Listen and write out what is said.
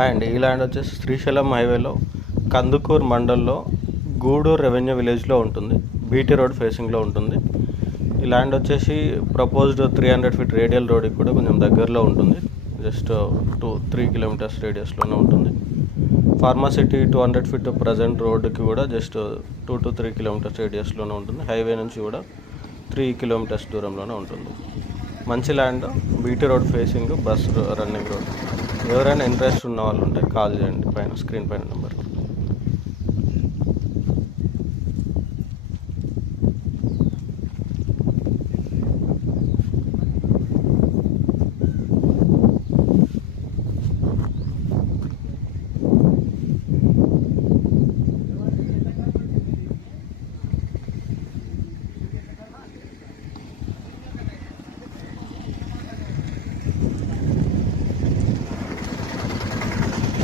Hi అండి. ఈ land వచ్చేసి శ్రీశైలం హైవేలో కందుకూరు మండల్లో గూడూరు రెవెన్యూ విలేజ్లో ఉంటుంది. బీటీ రోడ్ ఫేసింగ్లో ఉంటుంది. ఈ ల్యాండ్ వచ్చేసి ప్రపోజ్డ్ 300 ఫీట్ రేడియల్ రోడ్కి కూడా కొంచెం దగ్గరలో ఉంటుంది. జస్ట్ 2-3 కిలోమీటర్స్ రేడియస్లోనే ఉంటుంది. ఫార్మాసిటీ 200 ఫీట్ ప్రజెంట్ రోడ్డుకి కూడా జస్ట్ 2-3 కిలోమీటర్స్ రేడియస్లోనే ఉంటుంది. హైవే నుంచి కూడా 3 కిలోమీటర్స్ దూరంలోనే ఉంటుంది. మంచి land, BT road facing, bus running road. ఎవరైనా ఇంట్రెస్ట్ ఉన్న వాళ్ళు ఉంటే కాల్ చేయండి, స్క్రీన్ పైన నెంబర్.